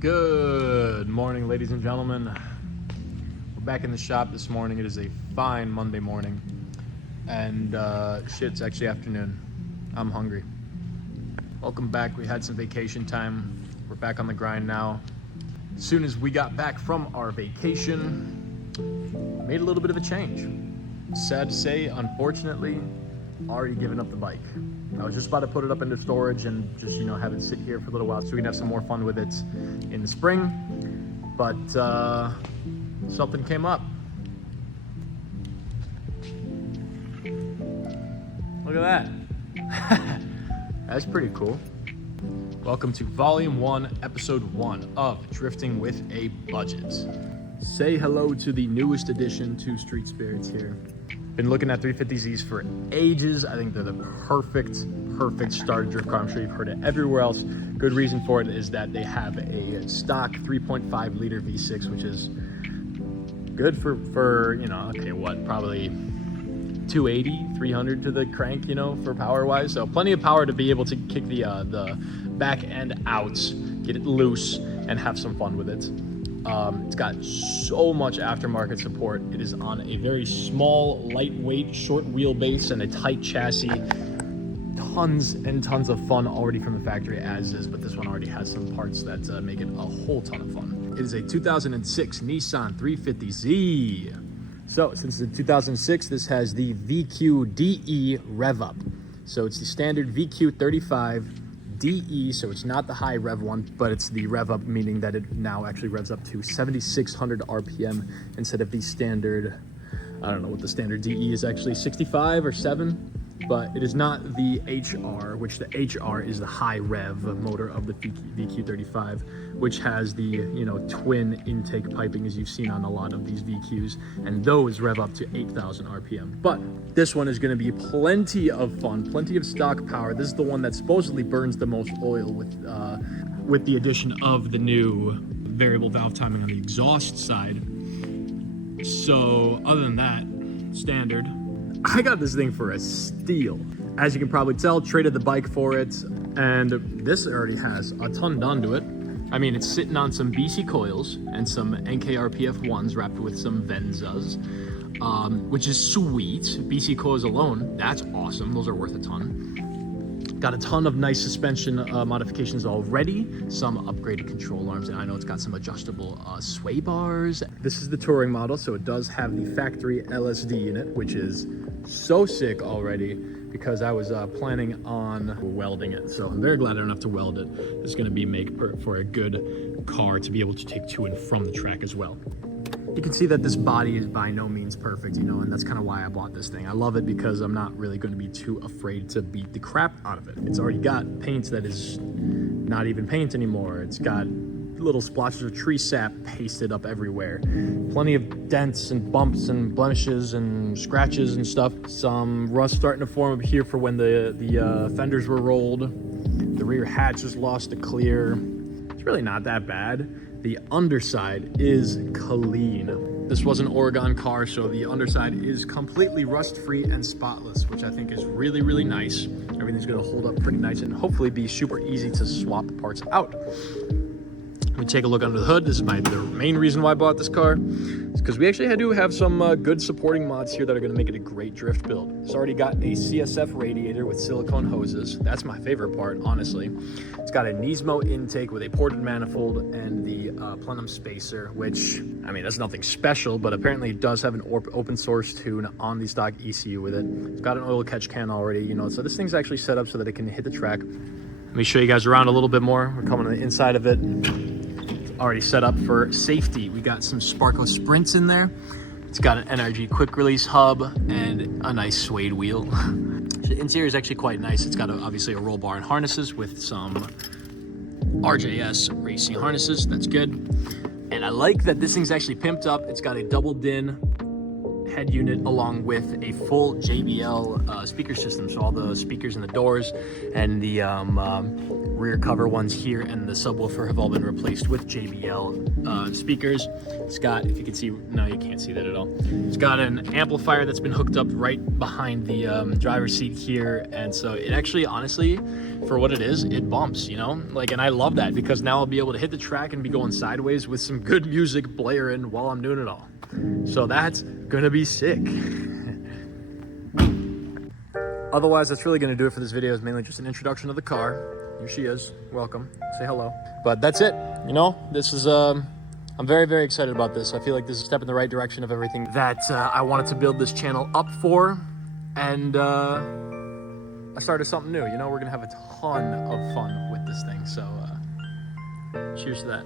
Good morning, ladies and gentlemen. We're back in the shop this morning. It is a fine Monday morning. And it's actually afternoon. I'm hungry. Welcome back. We had some vacation time. We're back on the grind now. As soon as we got back from our vacation, made a little bit of a change. Sad to say, unfortunately, already given up the bike. I was just about to put it up into storage and just, have it sit here for a little while so we can have some more fun with it in the spring. But something came up. Look at that. That's pretty cool. Welcome to Volume 1, Episode 1 of Drifting with a Budget. Say hello to the newest addition to Street Spirits here. Been looking at 350Zs for ages. I think they're the perfect starter drift car. I'm sure you've heard it everywhere else. Good reason for it is that they have a stock 3.5 liter V6, which is good for probably 280, 300 to the crank, for power wise. So plenty of power to be able to kick the back end out, get it loose, and have some fun with it. It's got so much aftermarket support. It is on a very small, lightweight, short wheelbase and a tight chassis. Tons and tons of fun already from the factory as is, but this one already has some parts that make it a whole ton of fun. It is a 2006 Nissan 350Z. So since it's a 2006, this has the VQ DE rev up. So it's the standard VQ 35 DE, so it's not the high rev one, but it's the rev up, meaning that it now actually revs up to 7,600 RPM instead of the standard, I don't know what the standard DE is actually, 65 or 7, but it is not the HR, which the HR is the high rev motor of the VQ35, which has the, twin intake piping as you've seen on a lot of these VQs, and those rev up to 8,000 RPM. But this one is going to be plenty of fun, plenty of stock power. This is the one that supposedly burns the most oil with the addition of the new variable valve timing on the exhaust side. So other than that, standard. I got this thing for a steal. As you can probably tell, traded the bike for it, and this already has a ton done to it. I mean, it's sitting on some BC coils and some NKRPF 1s wrapped with some Venzas, which is sweet. BC coils alone, that's awesome. Those are worth a ton. Got a ton of nice suspension modifications already, some upgraded control arms, and I know it's got some adjustable sway bars. This is the touring model, so it does have the factory LSD in it, which is so sick already because I was planning on welding it. So I'm very glad I don't have to weld it. It's going to be for a good car to be able to take to and from the track as well. You can see that this body is by no means perfect, and that's kind of why I bought this thing. I love it because I'm not really going to be too afraid to beat the crap out of it. It's already got paint that is not even paint anymore. It's got little splotches of tree sap pasted up everywhere. Plenty of dents and bumps and blemishes and scratches and stuff. Some rust starting to form up here for when the fenders were rolled. The rear hatch is lost to clear. It's really not that bad. The underside is clean. This was an Oregon car, so the underside is completely rust-free and spotless, which I think is really, really nice. Everything's gonna hold up pretty nice and hopefully be super easy to swap parts out. We take a look under the hood. This is the main reason why I bought this car. It's because we actually do have some good supporting mods here that are going to make it a great drift build. It's already got a CSF radiator with silicone hoses. That's my favorite part, honestly. It's got a Nismo intake with a ported manifold and the plenum spacer, which, I mean, that's nothing special, but apparently it does have an open source tune on the stock ECU with it. It's got an oil catch can already, so this thing's actually set up so that it can hit the track. Let me show you guys around a little bit more. We're coming on the inside of it. Already set up for safety. We got some Sparco Sprints in there. It's got an NRG quick release hub and a nice suede wheel. The interior is actually quite nice. It's got obviously a roll bar and harnesses with some RJS racing harnesses. That's good. And I like that this thing's actually pimped up. It's got a double DIN head unit along with a full JBL speaker system. So all the speakers in the doors and the rear cover ones here and the subwoofer have all been replaced with JBL speakers. It's got, if you can see, no, you can't see that at all. It's got an amplifier that's been hooked up right behind the driver's seat here, and so it actually honestly for what it is, it bumps, you know? Like, and I love that because now I'll be able to hit the track and be going sideways with some good music blaring while I'm doing it all. So that's gonna be sick. Otherwise, that's really gonna do it for this video. It's mainly just an introduction to the car. Here she is, welcome, say hello. But that's it, you know? This is, I'm very, very excited about this. I feel like this is a step in the right direction of everything that I wanted to build this channel up for. And I started something new, you know? We're gonna have a ton of fun with this thing, so cheers to that.